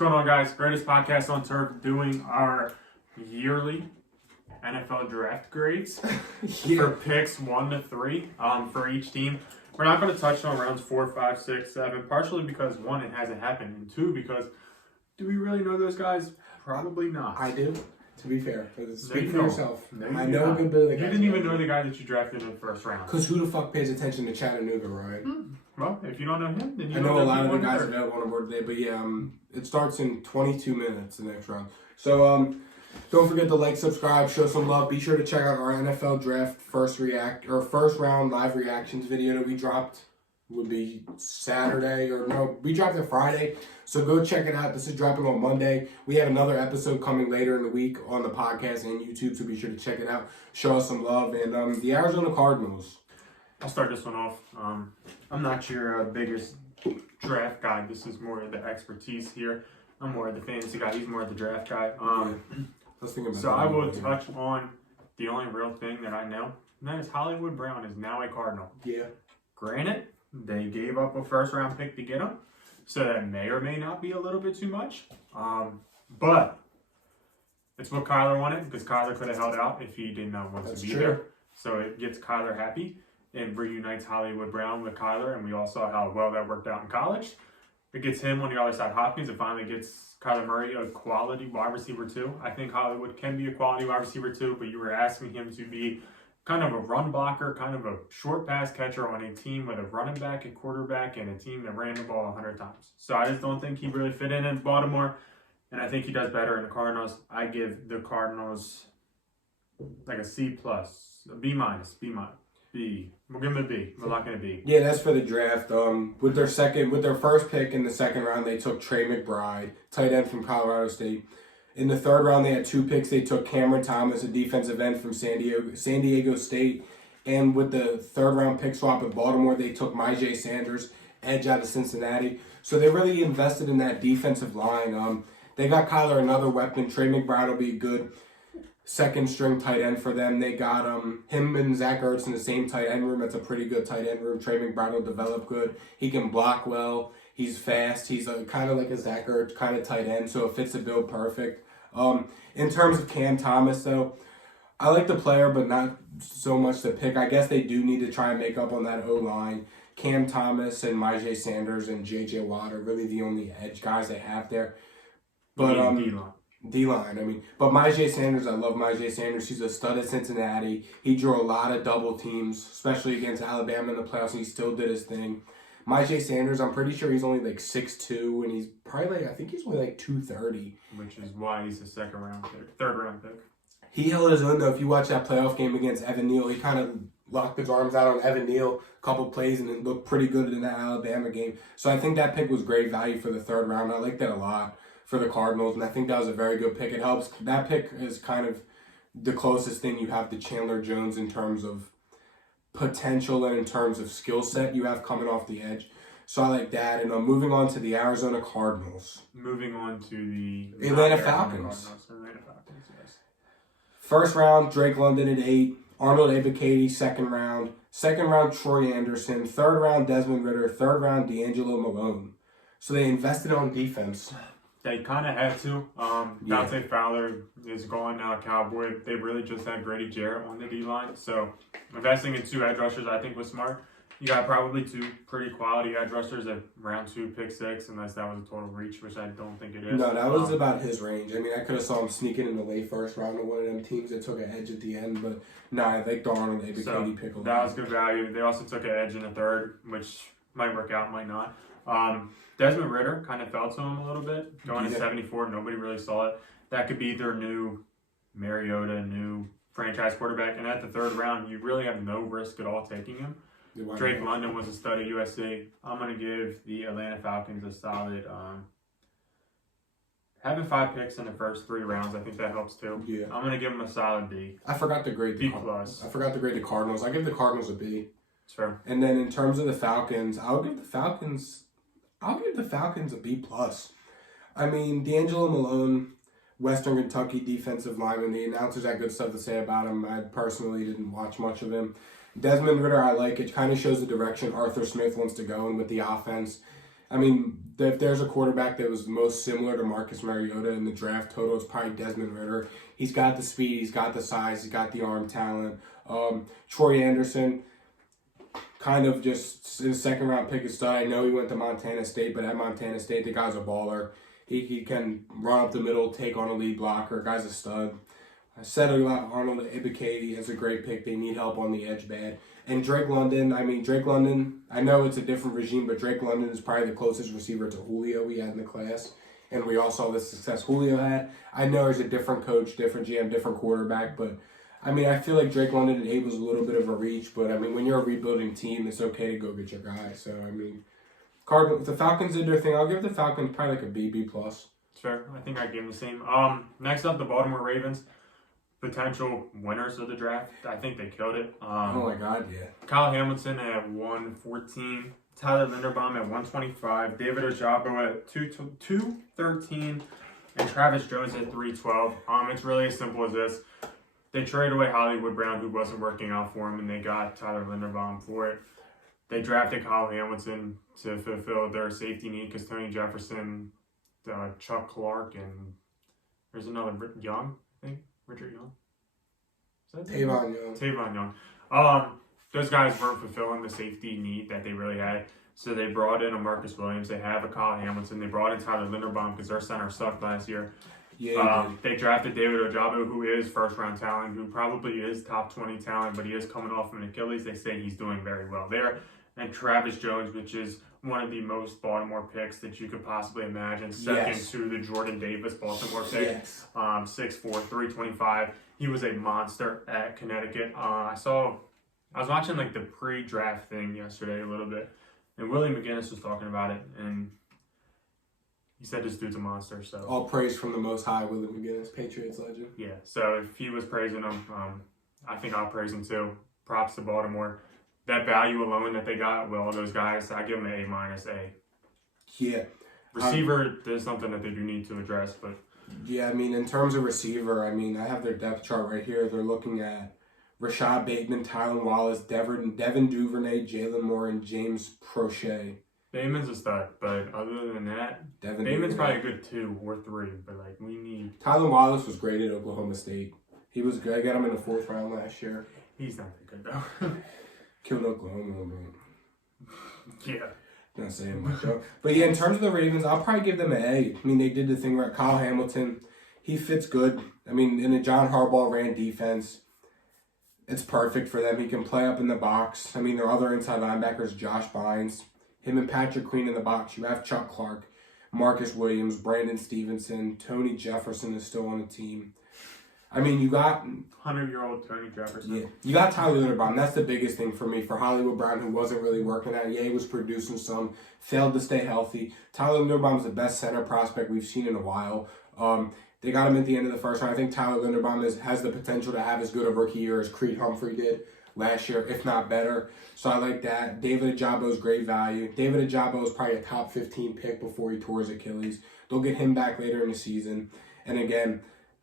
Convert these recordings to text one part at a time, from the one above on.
going on, guys? Greatest podcast on turf, doing our yearly NFL draft grades for picks 1 to 3 for each team. We're not going to touch on rounds 4, 5, 6, 7, partially because 1, it hasn't happened, and 2, because do we really know those guys? Probably not. I do, to be fair. Speak for don't. yourself. No, I know a good bit of the guys. You didn't even know the guy that you drafted in the first round. Because who the fuck pays attention to Chattanooga, right? Well, if you don't know him, then you I know a lot of the guys that don't want to board today, but yeah, it starts in 22 minutes the next round. So don't forget to like, subscribe, show some love. Be sure to check out our NFL draft first round live reactions video that we dropped. Would be Saturday we dropped it Friday. So go check it out. This is dropping on Monday. We have another episode coming later in the week on the podcast and YouTube, so be sure to check it out. Show us some love. And the Arizona Cardinals. I'll start this one off. I'm not your biggest draft guy. This is more of the expertise here. I'm more of the fantasy guy. He's more of the draft guy. Let's think about so I will touch on the only real thing that I know, and that is Hollywood Brown is now a Cardinal. Yeah. Granted, they gave up a first-round pick to get him, so that may or may not be a little bit too much. But it's what Kyler wanted, because Kyler could have held out if he didn't want to be there. So it gets Kyler happy and reunites Hollywood Brown with Kyler, and we all saw how well that worked out in college. It gets him on the other side, Hopkins. It finally gets Kyler Murray a quality wide receiver too. I think Hollywood can be a quality wide receiver too, but you were asking him to be kind of a run blocker, kind of a short pass catcher on a team with a running back, a quarterback, and a team that +ran the ball 100 times. So I just don't think he really fit in Baltimore, and I think he does better in the Cardinals. I give the Cardinals like a C+, a B-, B. We'll give him a B. We're locking a B. Yeah, that's for the draft. With their first pick in the second round, they took Trey McBride, tight end from Colorado State. In the third round, they had 2 picks. They took Cameron Thomas, a defensive end from San Diego State. And with the third round pick swap at Baltimore, they took Myjai Sanders, edge out of Cincinnati. So they really invested in that defensive line. They got Kyler another weapon. Trey McBride will be a good second-string tight end for them. They got him and Zach Ertz in the same tight end room. That's a pretty good tight end room. Trey McBride will develop good. He can block well. He's fast. He's kind of like a Zach Ertz kind of tight end, so it fits the bill perfect. In terms of Cam Thomas, though, I like the player, but not so much the pick. I guess they do need to try and make up on that O-line. Cam Thomas and Myjai Sanders and J.J. Watt are really the only edge guys they have there. But D-line, but Myjai Sanders, I love Myjai Sanders. He's a stud at Cincinnati. He drew a lot of double teams, especially against Alabama in the playoffs, and he still did his thing. Myjai Sanders, I'm pretty sure he's only like 6'2", and he's probably I think he's only like 230. Which is why he's a third round pick. He held his own, though. If you watch that playoff game against Evan Neal, he kind of locked his arms out on Evan Neal a couple plays, and it looked pretty good in that Alabama game. So I think that pick was great value for the third round. I like that a lot for the Cardinals, and I think that was a very good pick. It helps. That pick is kind of the closest thing you have to Chandler Jones in terms of potential and in terms of skill set you have coming off the edge. So I like that. And moving on to the Arizona Cardinals. Moving on to the Atlanta Falcons. Atlanta Falcons, yes. First round, Drake London at 8. Arnold Ebiketie, second round. Second round, Troy Anderson. Third round, Desmond Ridder. Third round, D'Angelo Malone. So they invested on defense. They kind of had to. Dante Fowler is gone now, Cowboy. They really just had Grady Jarrett on the D-line. So investing in 2 edge rushers, I think, was smart. You got probably 2 pretty quality edge rushers at round 2, pick 6, unless that was a total reach, which I don't think it is. No, that was about his range. I could have saw him sneaking in the late first round of one of them teams that took an edge at the end, but I think the Arnold Ebiketie pick. That was good value. They also took an edge in the third, which might work out, might not. Desmond Ridder kind of fell to him a little bit. Going to 74, nobody really saw it. That could be their new Mariota, new franchise quarterback. And at the third round, you really have no risk at all taking him. Drake London was a stud at USC. I'm going to give the Atlanta Falcons a solid. Having 5 picks in the first 3 rounds, I think that helps too. Yeah. I'm going to give them a solid B. I forgot to grade the B+. I forgot to grade the Cardinals. I give the Cardinals a B. Sure. And then in terms of the Falcons, I'll give the Falcons a B+. D'Angelo Malone, Western Kentucky defensive lineman. The announcers had good stuff to say about him. I personally didn't watch much of him. Desmond Ridder, I like. It kind of shows the direction Arthur Smith wants to go in with the offense. The if there's a quarterback that was most similar to Marcus Mariota in the draft total, it's probably Desmond Ridder. He's got the speed, he's got the size, he's got the arm talent. Troy Anderson, kind of just his second round pick is stud. I know he went to Montana State, but at Montana State, the guy's a baller. He can run up the middle, take on a lead blocker. Guy's a stud. I said a lot. Arnold Ebiketie is a great pick. They need help on the edge bad. And Drake London, I know it's a different regime, but Drake London is probably the closest receiver to Julio we had in the class. And we all saw the success Julio had. I know there's a different coach, different GM, different quarterback, but I feel like Drake London enables a little bit of a reach, but when you're a rebuilding team, it's okay to go get your guy. So, Cardinals, the Falcons did their thing. I'll give the Falcons probably like a B+. Sure, I think I give them the same. Next up, the Baltimore Ravens, potential winners of the draft. I think they killed it. Oh my God, yeah. Kyle Hamilton at 114, Tyler Linderbaum at 125, David Ojabo at 213, and Travis Jones at 312. It's really as simple as this. They traded away Hollywood Brown, who wasn't working out for him, and they got Tyler Linderbaum for it. They drafted Kyle Hamilton to fulfill their safety need because Tony Jefferson, Chuck Clark, and there's another Young, I think. Richard Young? Is that Tavon Young. Tavon Young. Those guys weren't fulfilling the safety need that they really had. So they brought in a Marcus Williams. They have a Kyle Hamilton. They brought in Tyler Linderbaum because their center sucked last year. Yeah, they drafted David Ojabo, who is first-round talent, who probably is top 20 talent, but he is coming off of an Achilles. They say he's doing very well there. And Travis Jones, which is one of the most Baltimore picks that you could possibly imagine, second to the Jordan Davis Baltimore pick. Yes. 6'4", 325. He was a monster at Connecticut. I was watching like the pre-draft thing yesterday a little bit, and Willie McGinnis was talking about it, and he said this dude's a monster. So all praise from the Most High, Willie McGinnis, Patriots legend. Yeah. So if he was praising him, I think I'll praise him too. Props to Baltimore. That value alone that they got with all those guys, I give them an A-. Yeah. Receiver, there's something that they do need to address, but yeah, in terms of receiver, I have their depth chart right here. They're looking at Rashad Bateman, Tylan Wallace, Devin Duvernay, Jalen Moore, and James Prochet. Bateman's a stud, but other than that, Bateman's probably a good 2 or 3, but we need... Tylan Wallace was great at Oklahoma State. He was good. I got him in the 4th round last year. He's not that good, though. Killed Oklahoma, man. Yeah. Not saying much, though. But yeah, in terms of the Ravens, I'll probably give them an A. They did the thing where Kyle Hamilton, he fits good. In a John Harbaugh ran defense, it's perfect for them. He can play up in the box. Their other inside linebackers, Josh Bynes, him and Patrick Queen in the box. You have Chuck Clark, Marcus Williams, Brandon Stevenson, Tony Jefferson is still on the team. You got 100-year-old Tony Jefferson. Yeah, you got Tyler Linderbaum. That's the biggest thing for me. For Hollywood Brown, who wasn't really working out. Yeah, he was producing some, failed to stay healthy. Tyler Linderbaum is the best center prospect we've seen in a while. They got him at the end of the first round. I think Tyler Linderbaum has the potential to have as good a rookie year as Creed Humphrey did last year, if not better. So I like that. David Ojabo is great value. David Ojabo is probably a top 15 pick before he tore his Achilles. They'll get him back later in the season. And again,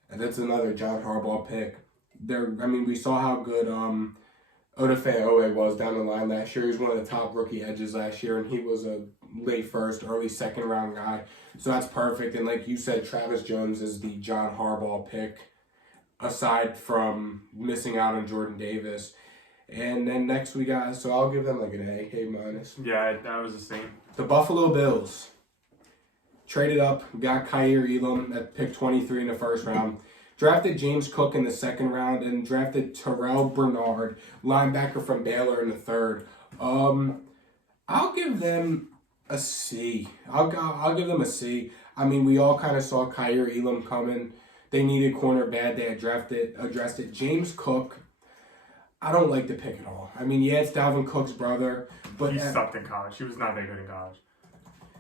that's another John Harbaugh pick. We saw how good Odafe Owe was down the line last year. He was one of the top rookie edges last year, and he was a late 1st, early 2nd round guy. So that's perfect. And like you said, Travis Jones is the John Harbaugh pick, aside from missing out on Jordan Davis. And then next we got, so I'll give them like an A-. Yeah, that was the same. The Buffalo Bills traded up, got Kaiir Elam at pick 23 in the 1st round. Drafted James Cook in the 2nd round and drafted Terrell Bernard, linebacker from Baylor, in the 3rd. I'll give them a C. I'll give them a C. We all kind of saw Kaiir Elam coming. They needed corner bad. They had addressed it. James Cook, I don't like the pick at all. Yeah, it's Dalvin Cook's brother, but he sucked in college. He was not that good in college.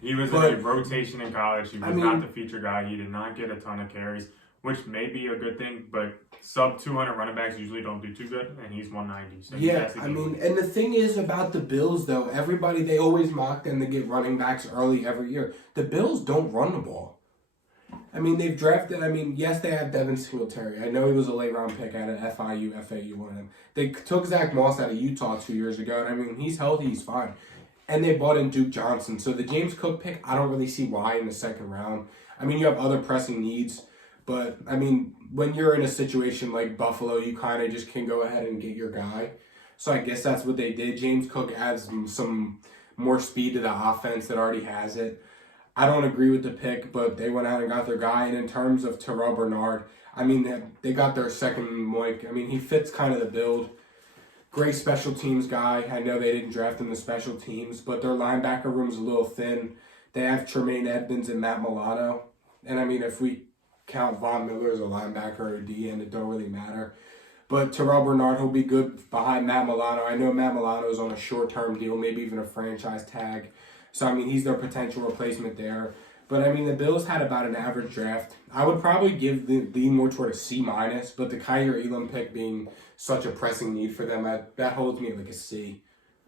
He was in a rotation in college. He was not the feature guy. He did not get a ton of carries, which may be a good thing, but sub 200 running backs usually don't do too good, and he's 190. So yeah, and the thing is about the Bills, though, they always mock them to get running backs early every year. The Bills don't run the ball. They've drafted, yes, they have Devin Singletary. I know he was a late-round pick out of FAU, one of them. They took Zach Moss out of Utah 2 years ago, and he's healthy, he's fine. And they bought in Duke Johnson. So the James Cook pick, I don't really see why in the second round. I mean, you have other pressing needs. But, I mean, when you're in a situation like Buffalo, you kind of just can go ahead and get your guy. So I guess that's what they did. James Cook adds some more speed to the offense that already has it. I don't agree with the pick, but they went out and got their guy. And in terms of Terrell Bernard, I mean, they got their second Mike. I mean, he fits kind of the build. Great special teams guy. I know they didn't draft him to special teams, but their linebacker room's a little thin. They have Tremaine Edmonds and Matt Milano. And, I mean, if we count Von Miller as a linebacker or a DN, it don't really matter. But Terrell Bernard will be good behind Matt Milano. I know Matt Milano is on a short-term deal, maybe even a franchise tag. So, I mean, he's their potential replacement there. But, I mean, the Bills had about an average draft. I would probably lean more toward a C-, but the Kaiir Elam pick being such a pressing need for them, that holds me at like a C.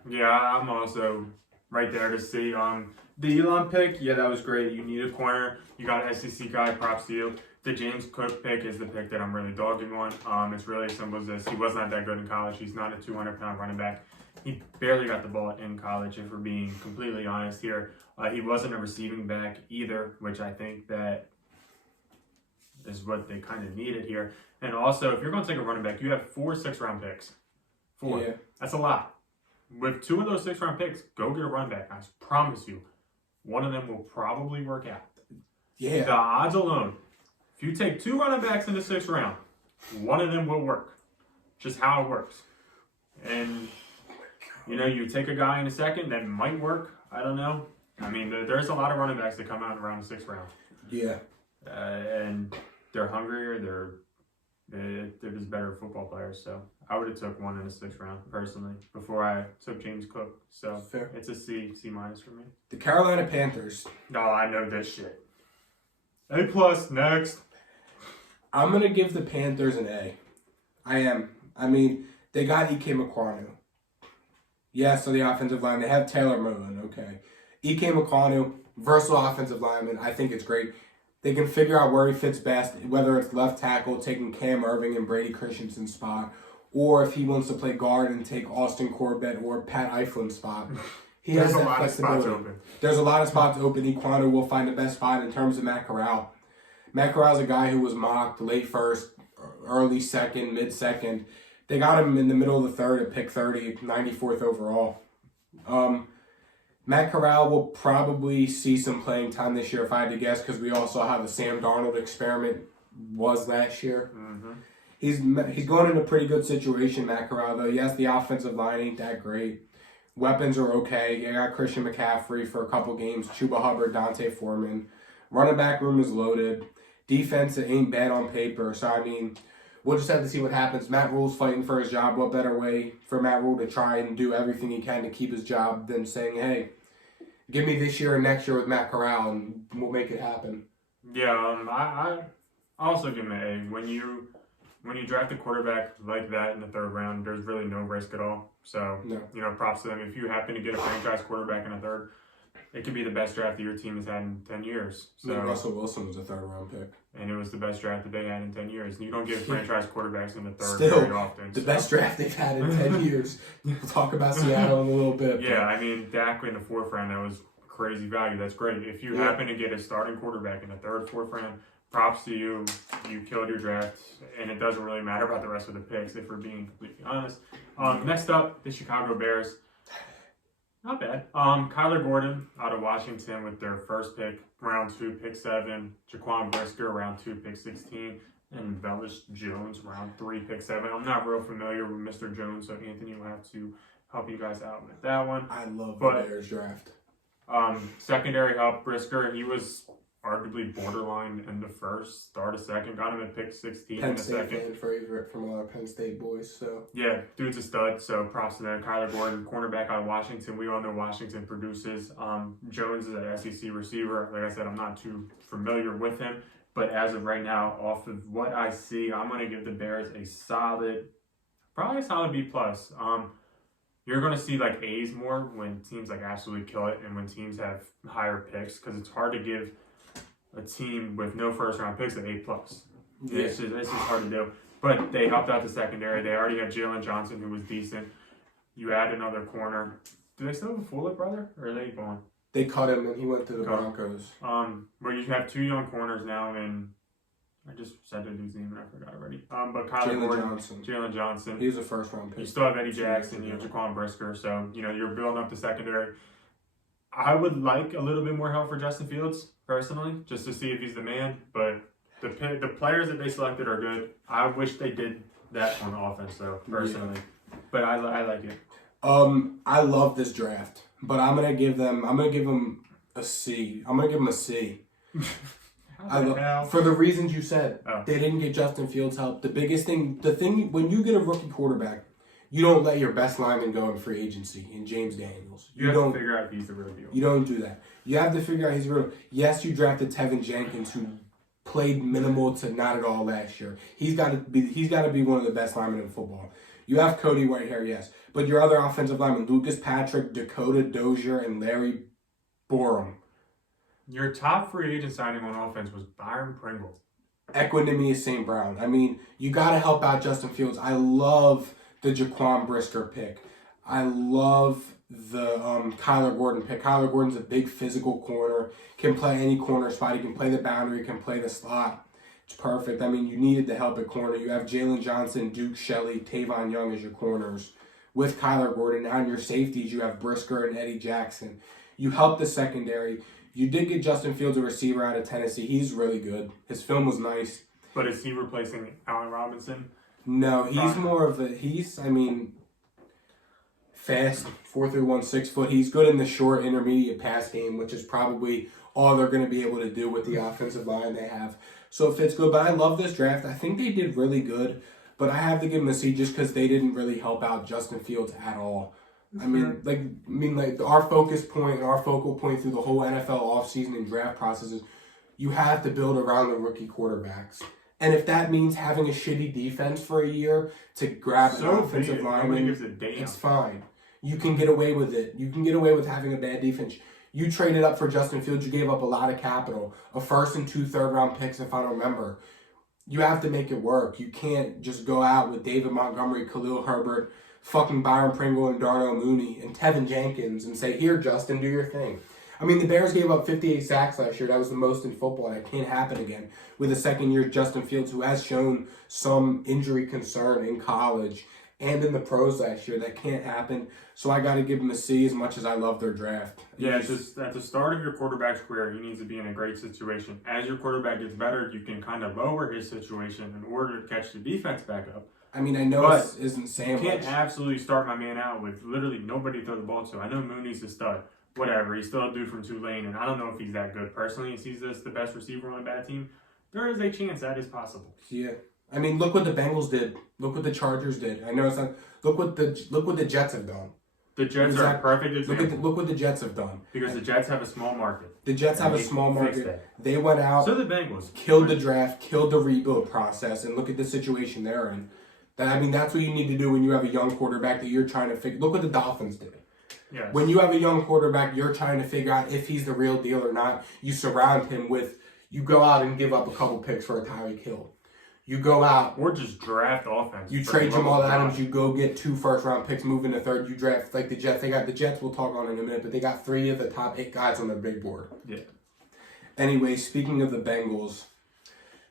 Yeah, I'm also right there to C. The Elam pick, yeah, that was great. You need a corner. You got an SEC guy, props to you. The James Cook pick is the pick that I'm really dogging on. It's really as simple as this. He was not that good in college. He's not a 200-pound running back. He barely got the ball in college, if we're being completely honest here. He wasn't a receiving back either, which I think that is what they kind of needed here. And also, if you're going to take a running back, you have 4 6-round picks. 4. Yeah. That's a lot. With 2 of those 6-round picks, go get a running back. I promise you, one of them will probably work out. Yeah. The odds alone, if you take 2 running backs in the 6th round, one of them will work. Just how it works. And, you know, you take a guy in the 2nd that might work. I don't know. I mean, there's a lot of running backs that come out around the 6th round. Yeah. And they're hungrier. They're just better football players. So I would have took one in the 6th round, personally, before I took James Cook. So fair. It's a C- for me. The Carolina Panthers. No, I know this shit. A+, next. I'm going to give the Panthers an A. I am. I mean, they got Ike Mekwonu. Yes, so the offensive line. They have Taylor Moon, okay. Ike Mekwonu, versatile offensive lineman. I think it's great. They can figure out where he fits best, whether it's left tackle, taking Cam Irving and Brady Christensen's spot, or if he wants to play guard and take Austin Corbett or Pat Eiflin's spot. He has that flexibility. There's a lot of spots open. Ekwonu will find the best spot in terms of Matt Corral. Matt Corral's a guy who was mocked late first, early second, mid-second. They got him in the middle of the 3rd at pick 30, 94th overall. Matt Corral will probably see some playing time this year, if I had to guess, because we all saw how the Sam Darnold experiment was last year. Mm-hmm. He's going in a pretty good situation, Matt Corral, though. Yes, the offensive line ain't that great. Weapons are okay. You got Christian McCaffrey for a couple games, Chuba Hubbard, Dante Foreman. Running back room is loaded. Defense, it ain't bad on paper. So, I mean, we'll just have to see what happens. Matt Rule's fighting for his job. What better way for Matt Rule to try and do everything he can to keep his job than saying, hey, give me this year and next year with Matt Corral, and we'll make it happen. Yeah, I also give him an A. When you draft a quarterback like that in the 3rd round, there's really no risk at all. So, no. You know, props to them. If you happen to get a franchise quarterback in the 3rd, it could be the best draft that your team has had in 10 years. So, Russell Wilson was a 3rd-round pick. And it was the best draft that they had in 10 years. And you don't get franchise quarterbacks in the 3rd Still, very often. The best draft they've had in 10 years. We'll talk about Seattle in a little bit. Yeah, I mean, Dak in the 4th round, that was crazy value. That's great. If you happen to get a starting quarterback in the 3rd, 4th round, props to you. You killed your draft, and it doesn't really matter about the rest of the picks, if we're being completely honest. Next up, the Chicago Bears. Not bad. Kyler Gordon out of Washington with their 1st pick, round 2, pick 7. Jaquan Brisker, round 2, pick 16. And Velus Jones, round 3, pick 7. I'm not real familiar with Mr. Jones, so Anthony will have to help you guys out with that one. I love the Bears draft. Secondary help, Brisker, he was arguably borderline in the 1st, start a 2nd, got him at pick 16 Penn in the State 2nd. fan favorite from a lot of Penn State boys, so. Yeah, dude's a stud, so props to them. Kyler Gordon, cornerback out of Washington. We all know Washington produces. Jones is an SEC receiver. Like I said, I'm not too familiar with him, but as of right now, off of what I see, I'm going to give the Bears probably a solid B+. You're going to see like A's more when teams like absolutely kill it and when teams have higher picks, because it's hard to give a team with no 1st-round picks an A+. Yeah. This is hard to do. But they helped out the secondary. They already had Jameson Johnson, who was decent. You add another corner. Do they still have a Fuller brother, or are they gone? They cut him, and he went to the Cut him. Broncos. But you have 2 young corners now, and I just said the dude's name and I forgot already. But Jalen Johnson. He was a first-round pick. You still have Eddie Jackson, you have Jaquan Brisker, so you're building up the secondary. I would like a little bit more help for Justin Fields personally, just to see if he's the man. But the players that they selected are good. I wish they did that on offense though, personally. Yeah. But I like it. I love this draft, but I'm gonna give them a C. I'm gonna give them a C. For the reasons you said. Oh. They didn't get Justin Fields help. The thing when you get a rookie quarterback, you don't let your best lineman go in free agency in James Daniels. You have to figure out if he's the real deal. You don't do that. You have to figure out he's real. Yes, you drafted Tevin Jenkins, who played minimal to not at all last year. He's got to be one of the best linemen in football. You have Cody Whitehair, yes, but your other offensive linemen, Lucas Patrick, Dakota Dozier, and Larry Borum. Your top free agent signing on offense was Byron Pringle. Equinemius St. Brown. I mean, you got to help out Justin Fields. I love the Jaquan Brisker pick. I love the Kyler Gordon pick. Kyler Gordon's a big physical corner, can play any corner spot. He can play the boundary, can play the slot. It's perfect. I mean, you needed the help at corner. You have Jalen Johnson, Duke Shelley, Tavon Young as your corners. With Kyler Gordon, now in your safeties, you have Brisker and Eddie Jackson. You help the secondary. You did get Justin Fields, a receiver out of Tennessee. He's really good. His film was nice. But is he replacing Allen Robinson? No, he's more of fast, 4'1", 6 foot. He's good in the short, intermediate pass game, which is probably all they're going to be able to do with the offensive line they have. So it fits good. But I love this draft. I think they did really good. But I have to give them a C just because they didn't really help out Justin Fields at all. Our focus point, our focal point through the whole NFL offseason and draft process is you have to build around the rookie quarterbacks. And if that means having a shitty defense for a year to grab an offensive lineman, it's fine. You can get away with it. You can get away with having a bad defense. You traded up for Justin Fields. You gave up a lot of capital, a first and 2 third-round picks, if I don't remember. You have to make it work. You can't just go out with David Montgomery, Khalil Herbert, fucking Byron Pringle and Darnell Mooney and Tevin Jenkins and say, here, Justin, do your thing. I mean, the Bears gave up 58 sacks last year. That was the most in football. That can't happen again with a second-year Justin Fields, who has shown some injury concern in college and in the pros last year. That can't happen. So I got to give him a C as much as I love their draft. Yeah, it's just at the start of your quarterback's career, he needs to be in a great situation. As your quarterback gets better, you can kind of lower his situation in order to catch the defense back up. I mean, I know this isn't saying much. You can't absolutely start my man out with literally nobody to throw the ball to. I know Mooney's a stud. Whatever, he's still a dude from Tulane, and I don't know if he's that good personally. If he's the best receiver on a bad team, there is a chance that is possible. Yeah, I mean, look what the Bengals did. Look what the Chargers did. I know it's not. Look what the Jets have done. The Jets are a perfect example. Look what the Jets have done. Because the Jets have a small market. The Jets have a small market. They went out. So the Bengals killed the draft, killed the rebuild process, and look at the situation they're in. That's what you need to do when you have a young quarterback that you're trying to figure. Look what the Dolphins did. Yes. When you have a young quarterback, you're trying to figure out if he's the real deal or not. You surround him with, you go out and give up a couple picks for a Tyreek Hill. You go out. Or just draft offense. You trade Jamal Adams, you go get 2 first-round picks, move into third, you draft, like the Jets. They got the Jets, we'll talk on in a minute, but they got 3 of the top 8 guys on their big board. Yeah. Anyway, speaking of the Bengals,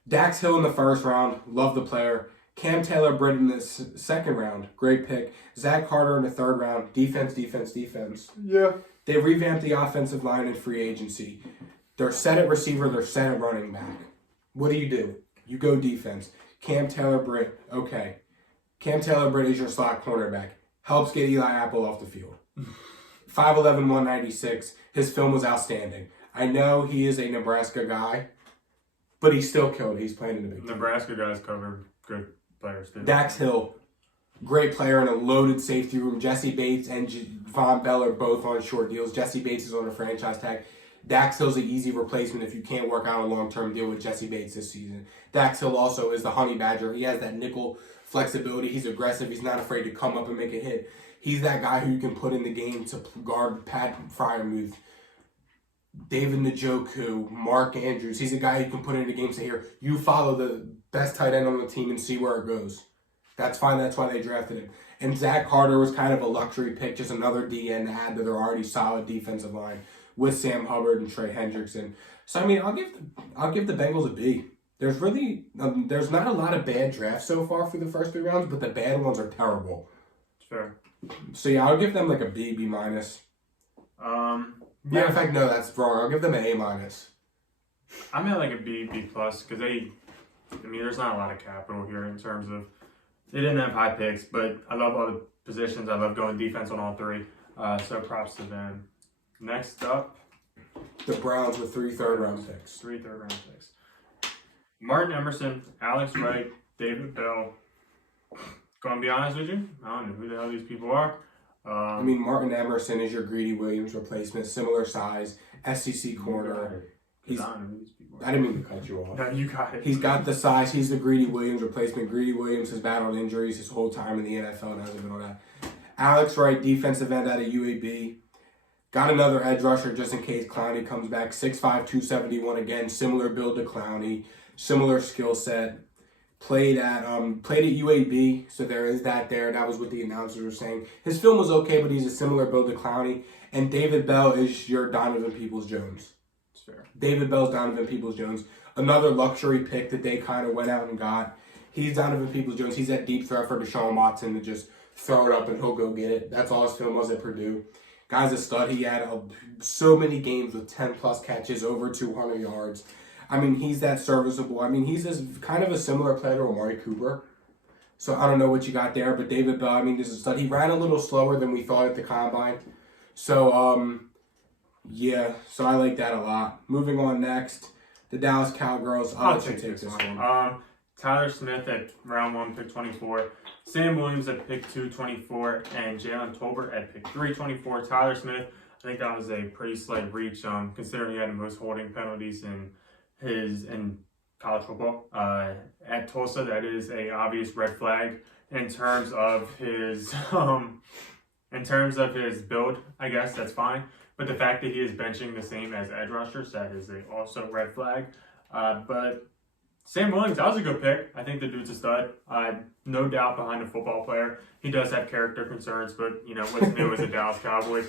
Dax Hill in the first round, love the player. Cam Taylor-Britt in the second round, great pick. Zach Carter in the third round, defense. Yeah. They revamped the offensive line in free agency. They're set at receiver, they're set at running back. What do? You go defense. Cam Taylor-Britt, okay. Cam Taylor-Britt is your slot cornerback. Helps get Eli Apple off the field. 5'11", 196. His film was outstanding. I know he is a Nebraska guy, but he still killed it. He's playing in the Big Ten. Nebraska guys cover good players too. Dax Hill, great player in a loaded safety room. Jesse Bates and Von Bell are both on short deals. Jesse Bates is on a franchise tag. Dax Hill's an easy replacement if you can't work out a long-term deal with Jesse Bates this season. Dax Hill also is the honey badger. He has that nickel flexibility. He's aggressive. He's not afraid to come up and make a hit. He's that guy who you can put in the game to guard Pat Freiermuth, David Njoku, Mark Andrews. He's a guy you can put in the game and say, here, you follow the best tight end on the team and see where it goes. That's fine. That's why they drafted him. And Zach Carter was kind of a luxury pick, just another DN to add to their already solid defensive line with Sam Hubbard and Trey Hendrickson. So I mean, I'll give the Bengals a B. There's really there's not a lot of bad drafts so far for the first 3 rounds, but the bad ones are terrible. Sure. So yeah, I'll give them like a B, B minus. Matter of fact, no, that's wrong. I'll give them an A minus. I'm at like a B, B plus, because there's not a lot of capital here in terms of, they didn't have high picks, but I love all the positions. I love going defense on all 3. So props to them. Next up, the Browns with 3 third-round picks. 3 third-round picks. Martin Emerson, Alex Wright, David Bell. Gonna be honest with you, I don't know who the hell these people are. I mean, Martin Emerson is your Greedy Williams replacement, similar size, SEC corner. I don't know who these people are. I didn't mean to cut you off. No, you got it. He's got the size. He's the Greedy Williams replacement. Greedy Williams has battled injuries his whole time in the NFL and hasn't been on that. Alex Wright, defensive end out of UAB. Got another edge rusher just in case Clowney comes back. 6'5", 271 again. Similar build to Clowney. Similar skill set. Played at UAB, so there is that there. That was what the announcers were saying. His film was okay, but he's a similar build to Clowney. And David Bell is your Donovan Peoples-Jones. Fair. David Bell's Donovan Peoples-Jones. Another luxury pick that they kind of went out and got. He's Donovan Peoples-Jones. He's that deep threat for Deshaun Watson to just throw it up and he'll go get it. That's all his film was at Purdue. Guy's a stud. He had so many games with 10-plus catches, over 200 yards. I mean, he's that serviceable. I mean, he's kind of a similar player to Amari Cooper. So I don't know what you got there, but David Bell, I mean, this is a stud. He ran a little slower than we thought at the combine. So, yeah, so I like that a lot. Moving on next, the Dallas Cowgirls. I'll take this one. Tyler Smith at round 1, pick 24. Sam Williams at pick 224. And Jalen Tolbert at pick 324. Tyler Smith, I think that was a pretty slight reach, considering he had the most holding penalties in college football. At Tulsa, that is a obvious red flag in terms of his build. I guess that's fine, but the fact that he is benching the same as edge rushers, that is also red flag. But Sam Williams, that was a good pick. I think the dude's a stud. No doubt behind a football player. He does have character concerns, but what's new as a Dallas Cowboys.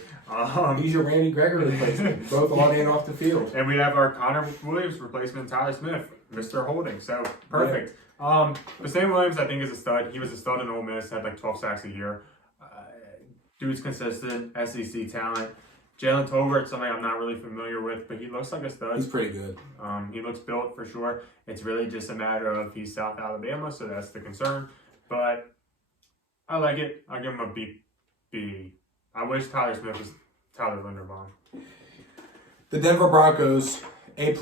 He's your Randy Gregory replacement, both on and off the field. And we have our Connor Williams replacement, Tyler Smith, Mr. Holding. So perfect. Yeah. But Sam Williams, I think, is a stud. He was a stud in Ole Miss, had like 12 sacks a year. Dude's consistent, SEC talent. Jalen Tolbert, something I'm not really familiar with, but he looks like a stud. He's pretty good. He looks built for sure. It's really just a matter of he's South Alabama, so that's the concern. But I like it. I'll give him a B. I wish Tyler Smith was Tyler Linderbaum. The Denver Broncos, A+.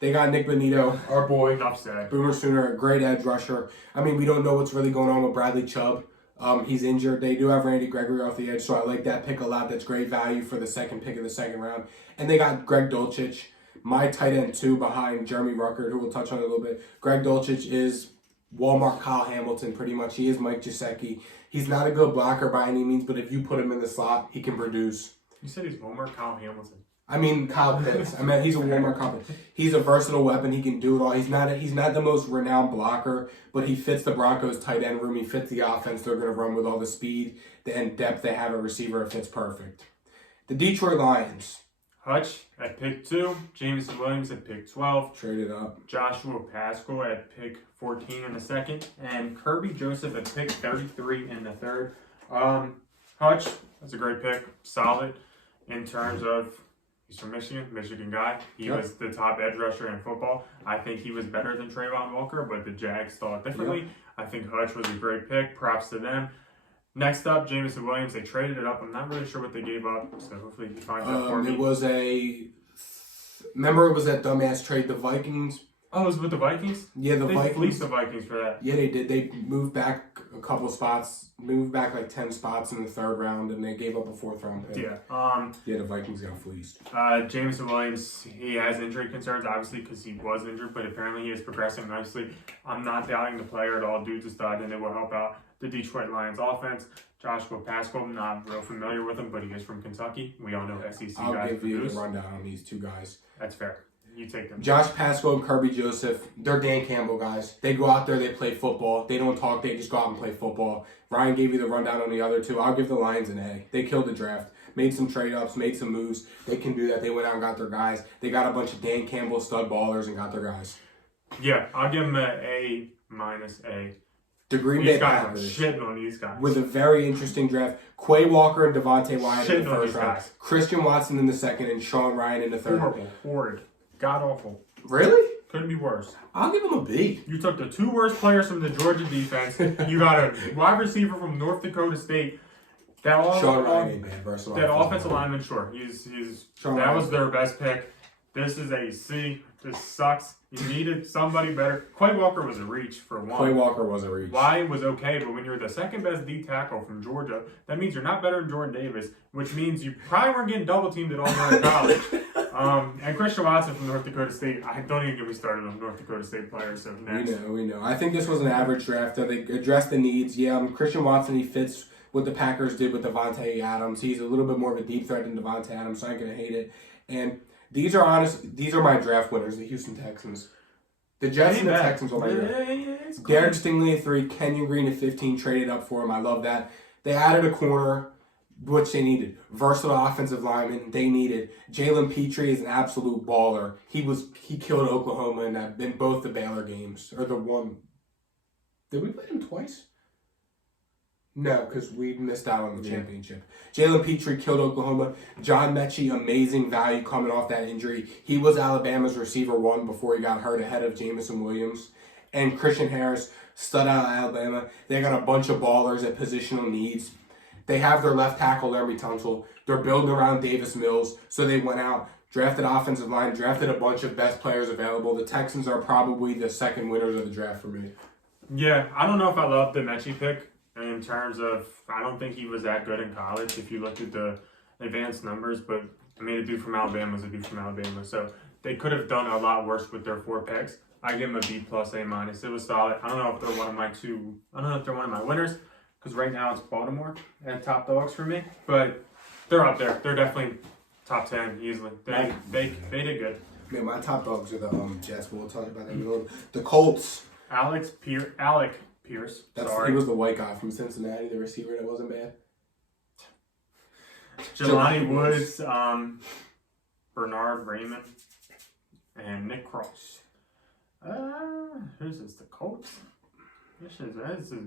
They got Nick Bonito, our boy. Enough said. Boomer Sooner, a great edge rusher. I mean, we don't know what's really going on with Bradley Chubb. He's injured. They do have Randy Gregory off the edge, so I like that pick a lot. That's great value for the second pick of the second round. And they got Greg Dulcich, my tight end 2 behind Jeremy Ruckert, who we'll touch on in a little bit. Greg Dulcich is Walmart Kyle Hamilton, pretty much. He is Mike Gesicki. He's not a good blocker by any means, but if you put him in the slot, he can produce. You said he's Walmart Kyle Hamilton. I mean, Kyle Pitts. I mean, he's a Walmart Kyle Pitts. He's a versatile weapon. He can do it all. He's not the most renowned blocker, but he fits the Broncos' tight end room. He fits the offense they're going to run with all the speed and depth they have at receiver. It fits perfect. The Detroit Lions. Hutch at pick 2. Jameson Williams at pick 12. Traded up. Joshua Pascal at pick 14 in the second. And Kirby Joseph at pick 33 in the third. Hutch, that's a great pick. Solid in terms of... He's from Michigan guy. He was the top edge rusher in football. I think he was better than Trayvon Walker, but the Jags thought differently. Yep. I think Hutch was a great pick. Props to them. Next up, Jameson Williams. They traded it up. I'm not really sure what they gave up, so hopefully you find that for me. It was remember it was that dumbass trade, the Vikings. Oh, it was with the Vikings? Yeah, they Vikings. Fleeced the Vikings for that. Yeah, they did. They moved back a couple spots. Moved back like 10 spots in the third round, and they gave up a 4th round pick. Yeah. The Vikings got fleeced. Jameson Williams, he has injury concerns, obviously, because he was injured, but apparently he is progressing nicely. I'm not doubting the player at all. Dude's a stud, and it will help out the Detroit Lions offense. Joshua Pascal, I'm not real familiar with him, but he is from Kentucky. We all know SEC guys. I'll give you the rundown on these 2 guys. That's fair. you take them. Josh Pascal and Kirby Joseph, they're Dan Campbell guys. They go out there, they play football. They don't talk, they just go out and play football. Ryan gave you the rundown on the other two. I'll give the Lions an A. They killed the draft. Made some trade-ups, made some moves. They can do that. They went out and got their guys. They got a bunch of Dan Campbell stud ballers and got their guys. Yeah, I'll give them an A minus A. The Green Bay Packers. Shitting on these guys. With a very interesting draft. Quay Walker and Devontae Wyatt in the first round. Guys. Christian Watson in the second and Sean Ryan in the third. Horrible. Horrid. God awful. Really? Couldn't be worse. I'll give him a B. You took the 2 worst players from the Georgia defense. You got a wide receiver from North Dakota State. Sean Ryan ain't bad. That offensive lineman, sure. That was their best pick. This is a C. This sucks. You needed somebody better. Quay Walker was a reach for one. Quay Walker was a reach. Wyatt was okay, but when you're the second best D tackle from Georgia, that means you're not better than Jordan Davis, which means you probably weren't getting double teamed at all during college. And Christian Watson from North Dakota State. I don't even get me started on North Dakota State players. So next. We know. I think this was an average draft. Though they addressed the needs. Yeah, Christian Watson, he fits what the Packers did with Devontae Adams. He's a little bit more of a deep threat than Devontae Adams, so I'm going to hate it. And these are my draft winners, the Houston Texans. The Jets and the Texans are my draft. Derek Stingley at 3, Kenyon Green at 15, traded up for him. I love that. They added a corner, which they needed. Versatile offensive lineman, they needed. Jalen Petrie is an absolute baller. He killed Oklahoma in both the Baylor games. Or the one. Did we play him twice? No, because we missed out on the championship. Jalen Petrie killed Oklahoma. John Mechie, amazing value coming off that injury. He was Alabama's receiver 1 before he got hurt ahead of Jameson Williams. And Christian Harris, stud out of Alabama. They got a bunch of ballers at positional needs. They have their left tackle, Larry Tunsil. They're building around Davis Mills. So they went out, drafted offensive line, drafted a bunch of best players available. The Texans are probably the second winners of the draft for me. Yeah, I don't know if I love the Mechie pick. In terms of, I don't think he was that good in college if you looked at the advanced numbers, but I mean, a dude from Alabama is a dude from Alabama. So they could have done a lot worse with their 4 picks. I give them a B plus, A minus. It was solid. I don't know if they're one of my winners, because right now it's Baltimore and top dogs for me, but they're up there. They're definitely top 10 easily. They did good. Man, my top dogs are the Jets, but we'll talk about that in a little. The Colts. Alec Pierce. He was the white guy from Cincinnati, the receiver that wasn't bad. Jelani Woods, Bernard Raymond, and Nick Cross. Who's this? The Colts? This is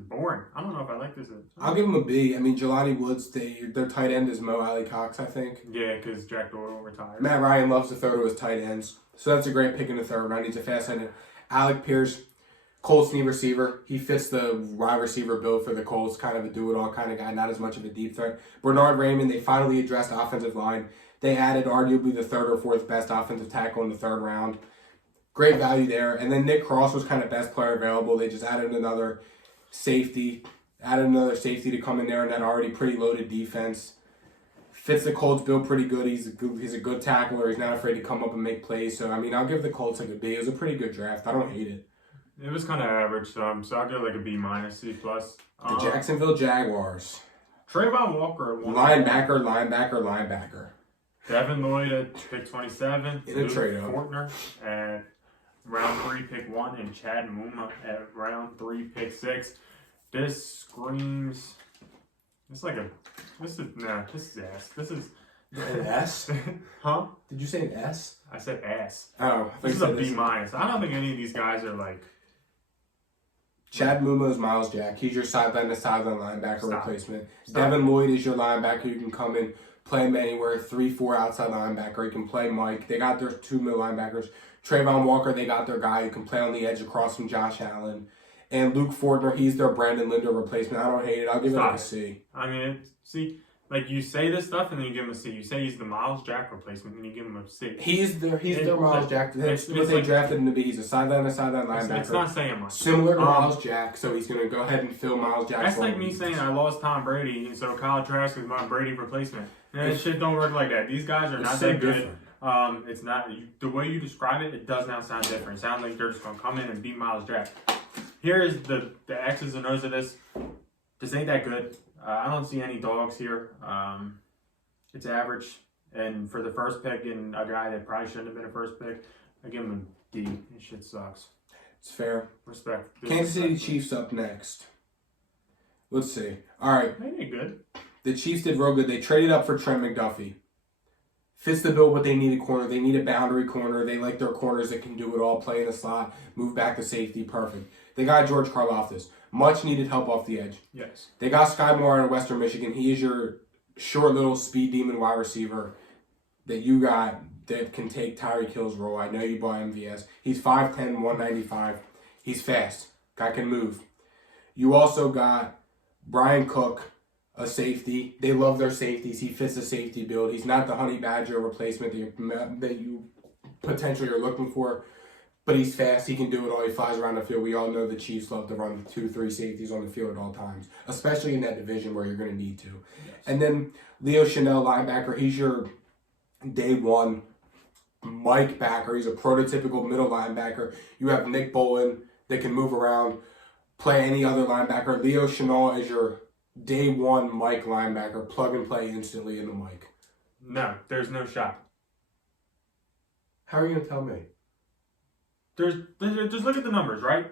boring. I don't know if I like this. I'll give him a B. I mean, Jelani Woods, their tight end is Mo Alley Cox, I think. Yeah, because Jack Doyle retired. Matt Ryan loves to throw to his tight ends. So that's a great pick in the third round. He's a fast end. Alec Pierce, Colts need receiver. He fits the wide receiver bill for the Colts, kind of a do-it-all kind of guy, not as much of a deep threat. Bernard Raymond, they finally addressed offensive line. They added arguably the 3rd or 4th best offensive tackle in the 3rd round. Great value there. And then Nick Cross was kind of best player available. They just added another safety to come in there in that already pretty loaded defense. Fits the Colts bill pretty good. He's a good tackler. He's not afraid to come up and make plays. So, I mean, I'll give the Colts like a B. It was a pretty good draft. I don't hate it. It was kind of average, so I'll give like a B minus, C plus. The Jacksonville Jaguars. Trayvon Walker. Linebacker. Devin Lloyd at pick 27. In a trade-up. Fortner at round 3, pick 1. And Chad Muma at round 3, pick 6. This screams... This is ass. This is... An S? Huh? Did you say an S? I said ass. Oh. This is a B minus. I don't think any of these guys are like... Chad Muma is Miles Jack. He's your sideline-to-sideline linebacker replacement. Devin Lloyd is your linebacker. You can come in, play him anywhere. 3-4 outside linebacker. You can play Mike. They got their 2 middle linebackers. Trayvon Walker, they got their guy who can play on the edge across from Josh Allen. And Luke Fortner, he's their Brandon Linder replacement. I don't hate it. I'll give it like a C. I mean, like you say this stuff and then you give him a C. You say he's the Miles Jack replacement and you give him a C. He's their Miles Jack. That's what they drafted him to be. He's a sideline-to-sideline linebacker. It's not saying much. Similar to Miles Jack, so he's going to go ahead and fill Miles Jack. That's like me saying I lost Tom Brady, and so Kyle Trask is my Brady replacement. And shit don't work like that. These guys are not that good. It's not the way you describe it. It does not sound different. It sounds like they're just going to come in and beat Miles Jack. Here is the X's and O's of this. This ain't that good. I don't see any dogs here. It's average. And for the first pick and a guy that probably shouldn't have been a first pick, I give him a D. This shit sucks. It's fair. Respect. Kansas City Chiefs up next. Let's see. All right. They did good. The Chiefs did real good. They traded up for Trent McDuffie. Fits the bill, but they need a corner. They need a boundary corner. They like their corners that can do it all, play in the slot, move back to safety. Perfect. They got George Karlaftis. Much needed help off the edge. Yes. They got Sky Moore out of Western Michigan. He is your short little speed demon wide receiver that you got that can take Tyreek Hill's role. I know you bought MVS. He's 5'10", 195. He's fast. Guy can move. You also got Brian Cook, a safety. They love their safeties. He fits the safety build. He's not the Honey Badger replacement that you potentially are looking for, but he's fast. He can do it all. He flies around the field. We all know the Chiefs love to run 2-3 safeties on the field at all times, especially in that division where you're going to need to. Yes. And then Leo Chanel, linebacker. He's your day one Mike backer. He's a prototypical middle linebacker. You have Nick Bolin that can move around, play any other linebacker. Leo Chanel is your day one Mike linebacker, plug and play instantly into Mike. No, there's no shot. How are you going to tell me? Just look at the numbers, right?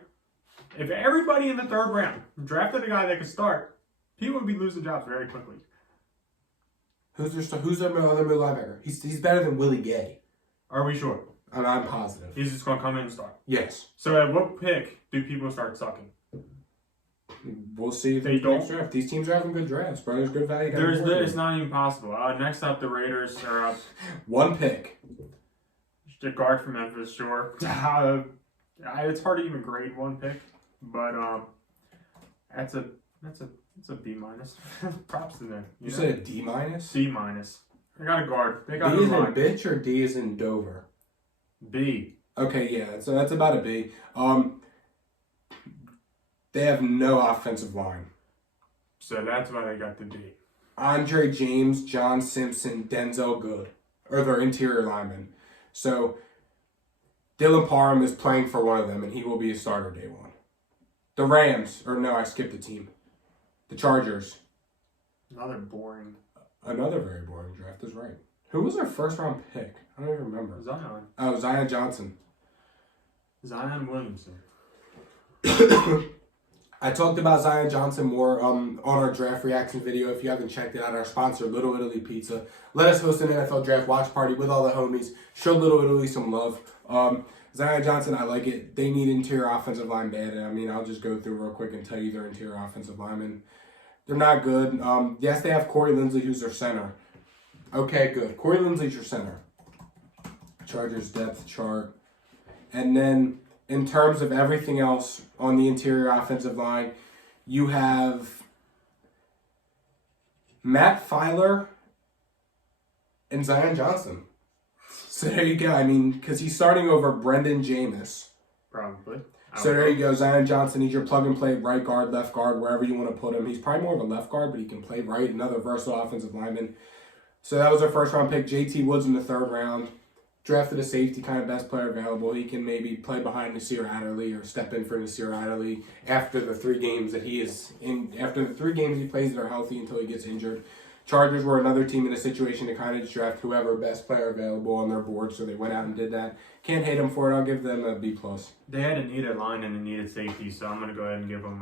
If everybody in the third round drafted a guy that could start, he would be losing jobs very quickly. Who's their other middle linebacker? He's better than Willie Gay. Are we sure? And I'm positive. He's just going to come in and start. Yes. So at what pick do people start sucking? We'll see if they don't draft. These teams are having good drafts, bro. There's good value. It's not even possible. Next up, the Raiders are up. One pick. The guard from Memphis, sure. It's hard to even grade one pick, but that's a B minus. Props to them. You said a D minus? C minus. They got a guard. They got D is in bitch or D is in Dover? B. Okay, yeah. So that's about a B. They have no offensive line. So that's why they got the D. Andre James, John Simpson, Denzel Good are their interior linemen. So Dylan Parham is playing for one of them, and he will be a starter day one. The Rams, or no, I skipped a team. The Chargers. Another very boring draft is right. Who was their first round pick? I don't even remember. Zion. Oh, Zion Johnson. Zion Williamson. I talked about Zion Johnson more on our draft reaction video. If you haven't checked it out, our sponsor, Little Italy Pizza. Let us host an NFL draft watch party with all the homies. Show Little Italy some love. Zion Johnson, I like it. They need interior offensive line bad. I mean, I'll just go through real quick and tell you their interior offensive linemen. They're not good. Yes, they have Corey Linsley, who's their center. Okay, good. Corey Linsley's your center. Chargers depth chart. And then in terms of everything else on the interior offensive line, you have Matt Filer and Zion Johnson. So there you go. I mean, because he's starting over Brendan Jameis. Probably. So there you go. Zion Johnson, he's your plug and play right guard, left guard, wherever you want to put him. He's probably more of a left guard, but he can play right. Another versatile offensive lineman. So that was our first round pick. JT Woods in the third round. Drafted a safety, kind of best player available. He can maybe play behind Nasir Adderley or step in for Nasir Adderley after the 3 games that he is in. After the 3 games he plays that are healthy until he gets injured. Chargers were another team in a situation to kind of just draft whoever best player available on their board, so they went out and did that. Can't hate them for it. I'll give them a B+. They had a needed line and a needed safety, so I'm going to go ahead and give them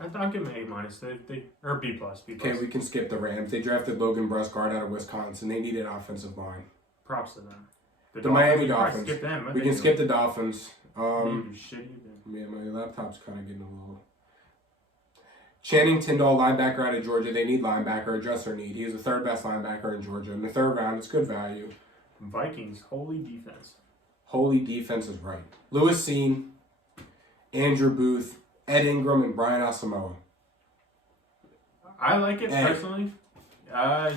I'll give them A-. Or B+. Okay, we can skip the Rams. They drafted Logan Brusgard out of Wisconsin. They needed offensive line. Props to them. The Miami Dolphins. Skip them. We can skip the Dolphins. Shit, yeah, my laptop's kind of getting a little... Channing Tindall, linebacker out of Georgia. They need linebacker, address their need. He is the 3rd best linebacker in Georgia. In the 3rd round, it's good value. Vikings, holy defense. Holy defense is right. Lewis Seen, Andrew Booth, Ed Ingram, and Brian Asamoah. I like it personally. I'll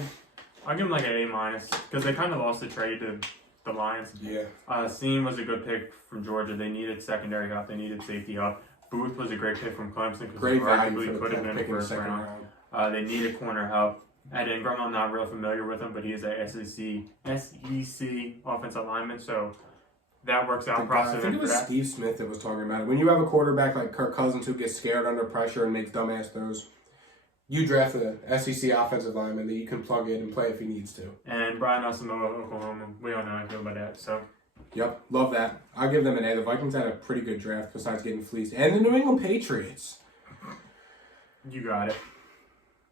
give them like an A- because they kind of lost the trade to the Lions. Yeah. Seen was a good pick from Georgia. They needed secondary help. They needed safety help. Booth was a great pick from Clemson because he arguably could have been first round. They needed corner help. Ed Ingram, I'm not real familiar with him, but he is a SEC offensive lineman, so that works out. I think it was Steve Smith that was talking about it. When you have a quarterback like Kirk Cousins who gets scared under pressure and makes dumbass throws, you draft an SEC offensive lineman that you can plug in and play if he needs to. And Brian Asamoah of Oklahoma, we all know how I feel about that. So Yep, love that. I'll give them an A. The Vikings had a pretty good draft besides getting fleeced. And the New England Patriots. You got it.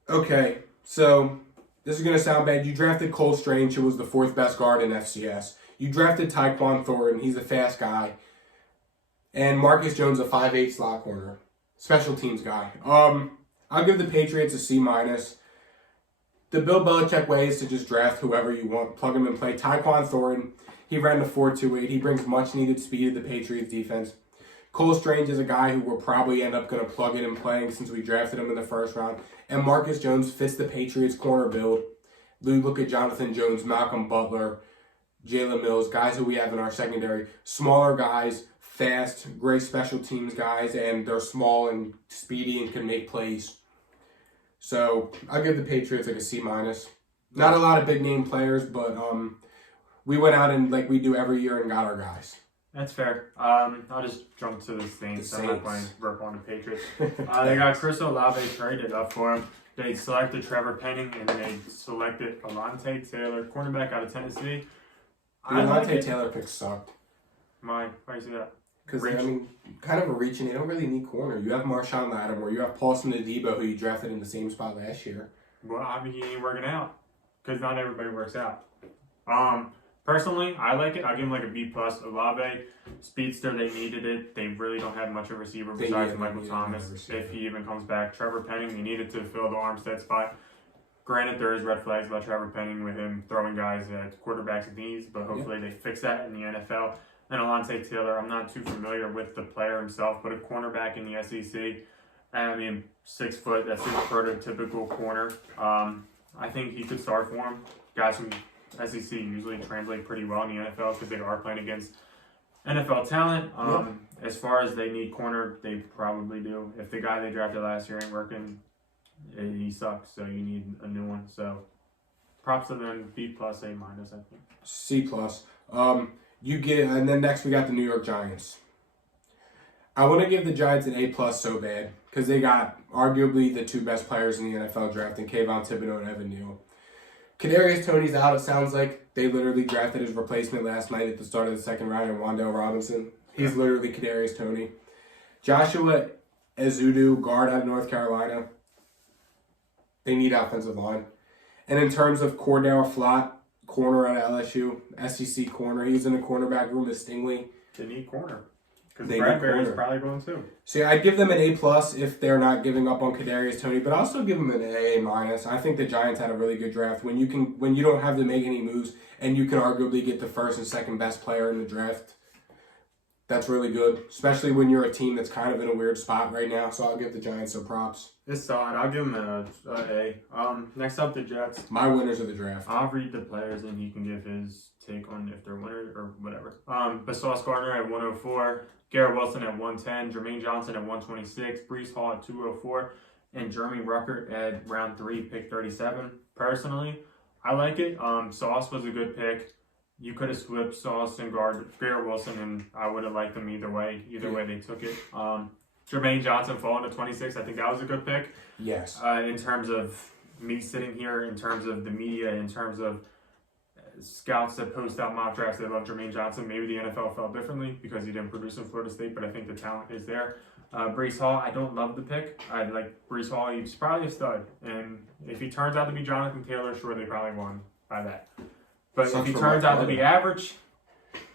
Okay, so this is going to sound bad. You drafted Cole Strange, who was the 4th best guard in FCS. You drafted Tyquan Thornton. He's a fast guy. And Marcus Jones, a 5'8" slot corner. Special teams guy. I'll give the Patriots a C-. The Bill Belichick way is to just draft whoever you want, plug him and play. Tyquan Thornton, he ran the 4.28. He brings much-needed speed to the Patriots defense. Cole Strange is a guy who we'll probably end up going to plug in and playing since we drafted him in the first round. And Marcus Jones fits the Patriots corner build. You look at Jonathan Jones, Malcolm Butler, Jalen Mills, guys who we have in our secondary. Smaller guys, fast, great special teams guys, and they're small and speedy and can make plays. So I'll give the Patriots like a C-. Not a lot of big name players, but we went out and like we do every year and got our guys. That's fair. I'll just jump to the Saints. I'm not playing work on the Patriots. They got Chris Olave traded up for him. They selected Trevor Penning and they selected Alontae Taylor, cornerback out of Tennessee. The Alontae Taylor pick sucked. Why do you say that? Because, kind of a reach, and they don't really need corner. You have Marshawn Lattimore. You have Paulson Adebo, who you drafted in the same spot last year. Well, he ain't working out. Because not everybody works out. Personally, I like it. I'll give him like a B+. Olave, speedster, they needed it. They really don't have much of a receiver besides Michael Thomas. If he even comes back. Trevor Penning, they needed to fill the Armstead spot. Granted, there is red flags about Trevor Penning with him throwing guys at quarterbacks' knees, but hopefully they fix that in the NFL. And Alontae Taylor, I'm not too familiar with the player himself, but a cornerback in the SEC. 6 foot, that's his prototypical corner. I think he could start for him. Guys from SEC usually translate pretty well in the NFL because they are playing against NFL talent. As far as they need corner, they probably do. If the guy they drafted last year ain't working, he sucks, so you need a new one. So props to them, B+, A-, I think. C+. And then next we got the New York Giants. I want to give the Giants an A+ so bad because they got arguably the 2 best players in the NFL draft in Kayvon Thibodeau and Evan Neal. Kadarius Toney's out, it sounds like. They literally drafted his replacement last night at the start of the second round in Wan'Dale Robinson. He's literally Kadarius Toney. Joshua Ezeudu, guard out of North Carolina. They need offensive line. And in terms of Cordell Flott, corner at LSU, SEC corner. He was in the cornerback room with Stingley. They need corner. Because Bradbury's probably going too. So I'd give them an A+ if they're not giving up on Kadarius Toney, but I'll also give them an A-. I think the Giants had a really good draft. When you don't have to make any moves and you can arguably get the first and second best player in the draft, that's really good. Especially when you're a team that's kind of in a weird spot right now. So I'll give the Giants some props. It's solid. I'll give them an A. Next up, the Jets. My winners of the draft. I'll read the players and he can give his take on if they're winners or whatever. Sauce Gardner at 104. Garrett Wilson at 110, Jermaine Johnson at 126, Breece Hall at 204, and Jeremy Ruckert at round 3, pick 37. Personally, I like it. Sauce was a good pick. You could have swapped Sauce and Garrett Wilson, and I would have liked them either way. Either way, they took it. Jermaine Johnson falling to 26. I think that was a good pick. Yes. In terms of me sitting here, in terms of the media, in terms of scouts that post out mock drafts, they love Jermaine Johnson. Maybe the NFL felt differently because he didn't produce in Florida State, but I think the talent is there. Breece Hall, I don't love the pick. I like Breece Hall. He's probably a stud. And if he turns out to be Jonathan Taylor, sure, they probably won by that. But if he turns out to be average,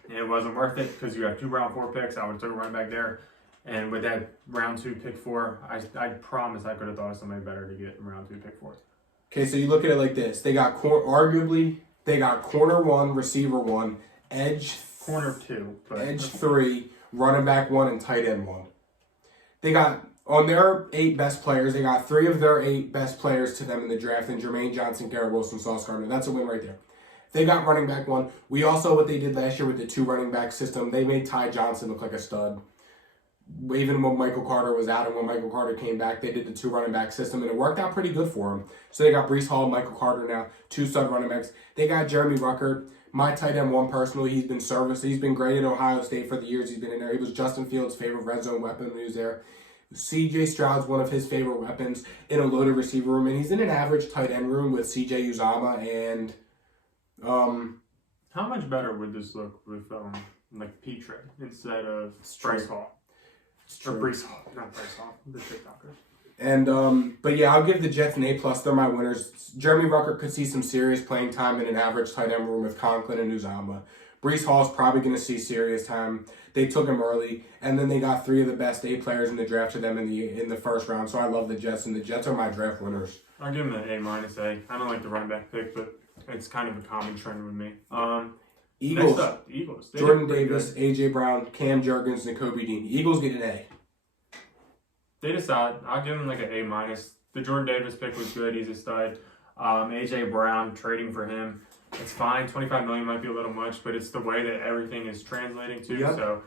it wasn't worth it because you have 2 round 4 picks. I would have took a running back there. And with that round 2, pick 4, I promise I could have thought of somebody better to get in round 2, pick 4. Okay, so you look at it like this. They got They got corner 1, receiver 1, corner 2, edge 3, running back 1, and tight end 1. They got, on their 8 best players, they got 3 of their 8 best players to them in the draft, and Jermaine Johnson, Garrett Wilson, Sauce Gardner. That's a win right there. They got running back 1. We all saw what they did last year with the 2 running back system. They made Ty Johnson look like a stud. Even when Michael Carter was out and when Michael Carter came back, they did the 2 running back system, and it worked out pretty good for them. So they got Breece Hall and Michael Carter now, 2 stud running backs. They got Jeremy Ruckert, my tight end 1 personally. He's been serviced. He's been great at Ohio State for the years he's been in there. He was Justin Fields' favorite red zone weapon when he was there. C.J. Stroud's one of his favorite weapons in a loaded receiver room, and he's in an average tight end room with C.J. Uzomah and How much better would this look with like Petrie instead of true. Bryce Hall. It's Or true. Brees Hall, not Bryce Hall, the TikToker. And but yeah, I'll give the Jets an A+. They're my winners. Jeremy Ruckert could see some serious playing time in an average tight end room with Conklin and Uzomah. Brees Hall's probably going to see serious time. They took him early, and then they got 3 of the best 8 players in the draft to them in the first round. So I love the Jets, and the Jets are my draft winners. I'll give him an A-. I don't like the running back pick, but it's kind of a common trend with me. Eagles. Next up, the Eagles. They Jordan did pretty Davis, good. A.J. Brown, Cam Jurgens, and Kobe Dean. Eagles get an A. They decided, I'll give him like an A-. The Jordan Davis pick was good. He's a stud. A.J. Brown, trading for him, it's fine. $25 million might be a little much, but it's the way that everything is translating to. Yep. So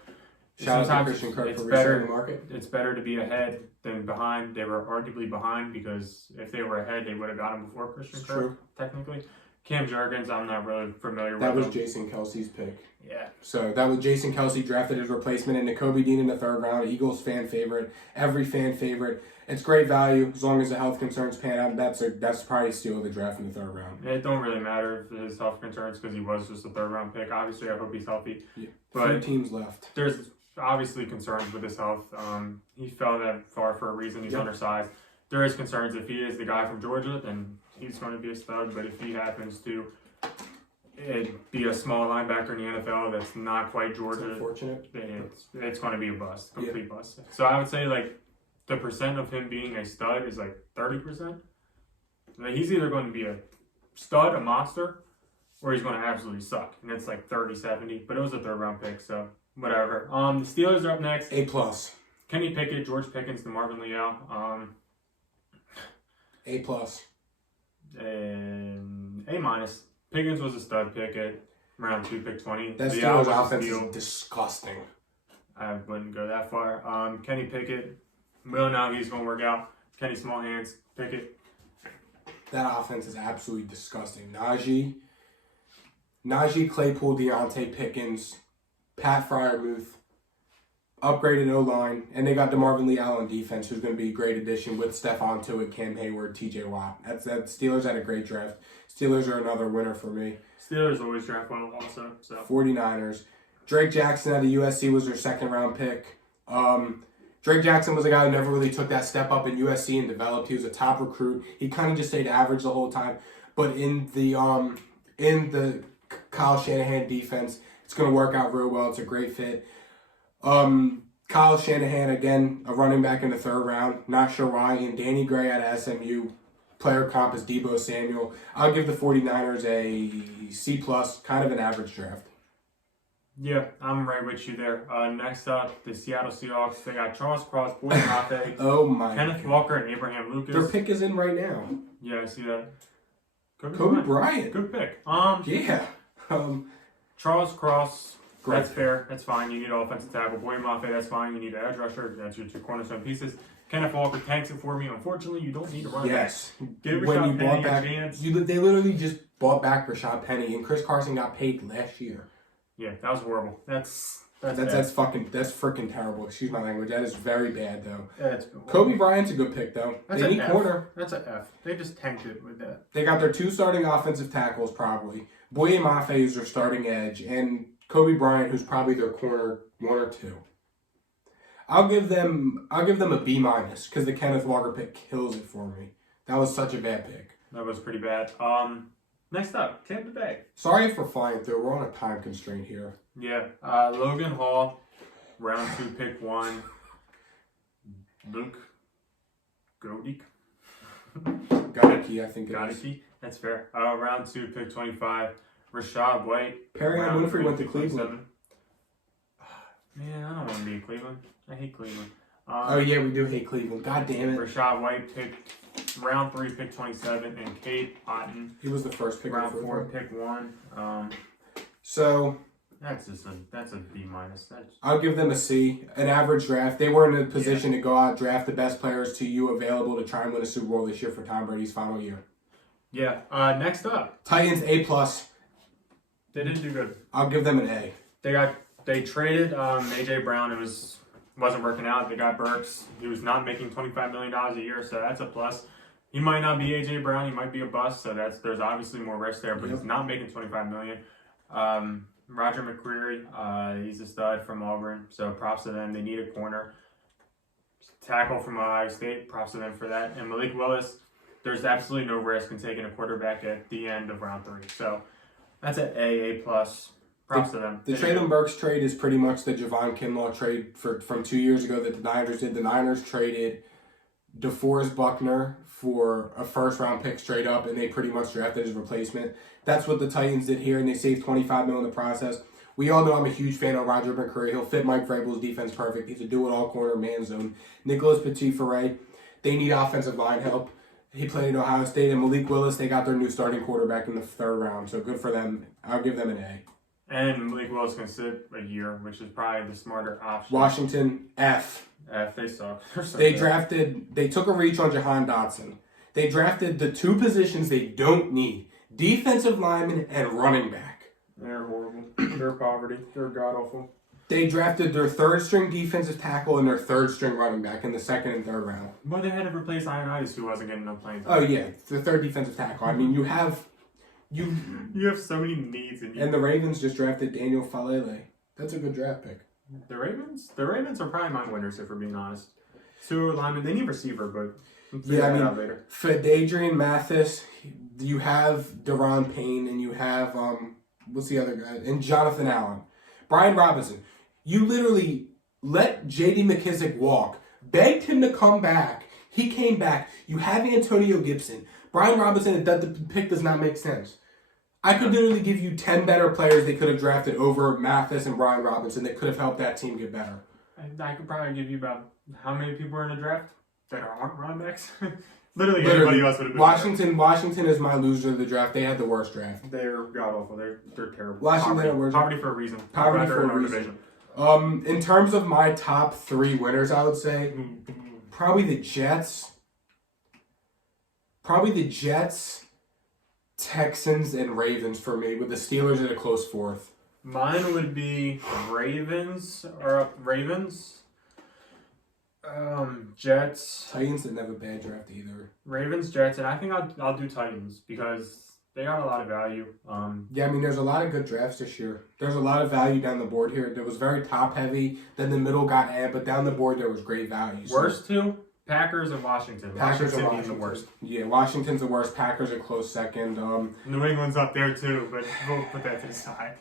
Shout out to sometimes Christian Kirk it's for resetting the better. market. It's better to be ahead than behind. They were arguably behind because if they were ahead, they would have got him before Christian It's Kirk, true. technically. Cam Jurgens, I'm not really familiar That with was him. Jason Kelsey's pick. Yeah. So that was Jason Kelsey drafted his replacement into Kobe Dean in the 3rd round. Eagles fan favorite. Every fan favorite. It's great value as long as the health concerns pan out. That's probably a steal of the draft in the 3rd round. It don't really matter if his health concerns because he was just a 3rd round pick. Obviously, I hope he's healthy. Yeah. But 3 teams left. there's obviously concerns with his health. He fell that far for a reason. He's Yep. undersized. There is concerns. If he is the guy from Georgia, then he's going to be a stud. But if he happens to be a small linebacker in the NFL that's not quite It's Georgia, unfortunate. it's going to be a bust, complete bust. So I would say like the percent of him being a stud is like 30%. Like, he's either going to be a stud, a monster, or he's going to absolutely suck. And it's like 30-70. But it was a 3rd round pick, so whatever. The Steelers are up next. A+. Kenny Pickett, George Pickens, DeMarvin Leal. A+. And A-. Pickens was a stud pick at round 2, pick 20. That Leal was Steelers a offense steal. is disgusting. I wouldn't go that far. Kenny Pickett, we don't know how he's going to work out. Kenny Small Hands, Pickett. That offense is absolutely disgusting. Najee, Claypool, Deontay Pickens, Pat Fryermuth, upgraded O-line, and they got DeMarvin Leal on defense, who's going to be a great addition with Stephon Tuitt, Cam Hayward, TJ Watt. That Steelers had a great draft. Steelers are another winner for me. Steelers always draft well also. So 49ers. Drake Jackson out of USC was their 2nd round pick. Drake Jackson was a guy who never really took that step up in USC and developed. He was a top recruit. He kind of just stayed average the whole time. But in the Kyle Shanahan defense, it's going to work out real well. It's a great fit. Kyle Shanahan, again, a running back in the 3rd round. Not sure why. And Danny Gray out of SMU. Player comp is Deebo Samuel. I'll give the 49ers a C+, kind of an average draft. yeah, I'm right with you there. Next up, the Seattle Seahawks. They got Charles Cross, Boyd Mafe, Oh my Kenneth God. Walker, and Abraham Lucas. Their pick is in right now. Yeah, I see that. Kobe Bryant. Good pick. Yeah. Charles Cross. Great. That's fair. That's fine. You need an offensive tackle. Boyd Mafe, that's fine. You need an edge rusher. That's your 2 cornerstone pieces. Kenneth Walker tanks it for me. Unfortunately, you don't need a running back. Yes. Give When you Rashad bought Penny back, a chance. they literally just bought back Rashad Penny, and Chris Carson got paid last year. Yeah, that was horrible. That's That's freaking terrible. Excuse my language. That is very bad though. That's Kobe Bryant's a good pick though. That's They an need F. corner. That's an F. They just tanked it with that. They got their 2 starting offensive tackles probably. Boye Mafe is their starting edge, and Kobe Bryant, who's probably their corner 1 or 2. I'll give them a B- because the Kenneth Walker pick kills it for me. That was such a bad pick. That was pretty bad. Next up, Tampa Bay. Sorry for flying through. We're on a time constraint here. Yeah, Logan Hall, round 2, pick 1. Luke Godik. Gadicki, I think it is. Godik. That's fair. Round 2, pick 25. Rashad White. Perry round Winfrey 3, went to pick Cleveland. 27. Man, I don't want to be in Cleveland. I hate Cleveland. Oh yeah, we do hate Cleveland. God damn it. Rashad White picked round 3, pick 27, and Cade Otton, He was the first pick. round of the 4, fourth pick 1. So That's a B-. That's I'll give them a C. An average draft. They were in a position to go out, draft the best players to you available to try and win a Super Bowl this year for Tom Brady's final year. yeah. Next up, Titans A+. they didn't do good. I'll give them an A. They traded AJ Brown. It wasn't working out. They got Burks. He was not making $25 million a year, so that's a plus. He might not be AJ Brown. He might be a bust. So there's obviously more risk there, but Yep. he's not making $25 million. Roger McCreary, he's a stud from Auburn, so props to them. They need a corner. Tackle from Ohio State, props to them for that. And Malik Willis, there's absolutely no risk in taking a quarterback at the end of round 3. So that's an A+. Props to them. The Traylon Burks trade is pretty much the Javon Kinlaw trade from 2 years ago that the Niners did. The Niners traded DeForest Buckner for a first-round pick straight up, and they pretty much drafted his replacement. That's what the Titans did here, and they saved $25 million in the process. We all know I'm a huge fan of Roger McCreary. He'll fit Mike Vrabel's defense perfect. He's a do-it-all corner man zone. Nicholas Petit-Ferret, they need offensive line help. He played at Ohio State. And Malik Willis, they got their new starting quarterback in the 3rd round, so good for them. I'll give them an A. And Malik Willis can sit a year, which is probably the smarter option. Washington, F. They suck. They took a reach on Jahan Dotson. They drafted the 2 positions they don't need, defensive lineman and running back. They're horrible. They're poverty. They're god-awful. They drafted their 3rd-string defensive tackle and their 3rd-string running back in the 2nd and 3rd round. But they had to replace Ionitis, who wasn't getting enough playing time. Oh, yeah, the 3rd defensive tackle. I mean, you have so many needs. And the Ravens just drafted Daniel Falele. That's a good draft pick. The Ravens are probably my winners, if we're being honest. 2 linemen, they need receiver, but later. For Adrian Mathis, you have Deron Payne, and you have, what's the other guy? And Jonathan Allen. Brian Robinson. You literally let J.D. McKissick walk, begged him to come back. He came back. You have Antonio Gibson. Brian Robinson, that the pick does not make sense. I could literally give you 10 better players they could have drafted over Mathis and Brian Robinson that could have helped that team get better. I could probably give you about how many people are in the draft that aren't running backs. Literally anybody else would have been. Washington is my loser of the draft. They had the worst draft. They're god awful. They're terrible. Poverty for a reason. Poverty for a reason. In terms of my top 3 winners, I would say probably the Jets. Texans and Ravens for me, with the Steelers at a close 4th. Mine would be Ravens. Jets. Titans didn't have a bad draft either. Ravens, Jets, and I think I'll do Titans because they got a lot of value. Yeah, I mean, there's a lot of good drafts this year. There's a lot of value down the board here. There was very top heavy. Then the middle got but down the board there was great value. Worst 2. Packers and Washington. Washington being the worst. Yeah, Washington's the worst. Packers are close 2nd. New England's up there too, but we'll put that to the side.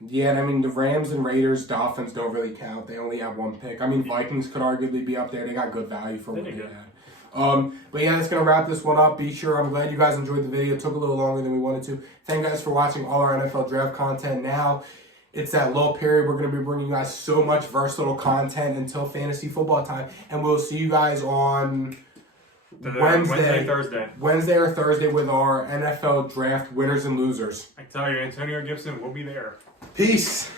Yeah, and I mean, the Rams and Raiders, Dolphins don't really count. They only have 1 pick. I mean, Vikings could arguably be up there. They got good value for what they had. But yeah, that's going to wrap this one up. Be sure, I'm glad you guys enjoyed the video. It took a little longer than we wanted to. Thank you guys for watching all our NFL draft content. Now, it's that lull period. We're going to be bringing you guys so much versatile content until fantasy football time. And we'll see you guys on Wednesday or Thursday with our NFL draft winners and losers. I tell you, Antonio Gibson will be there. Peace.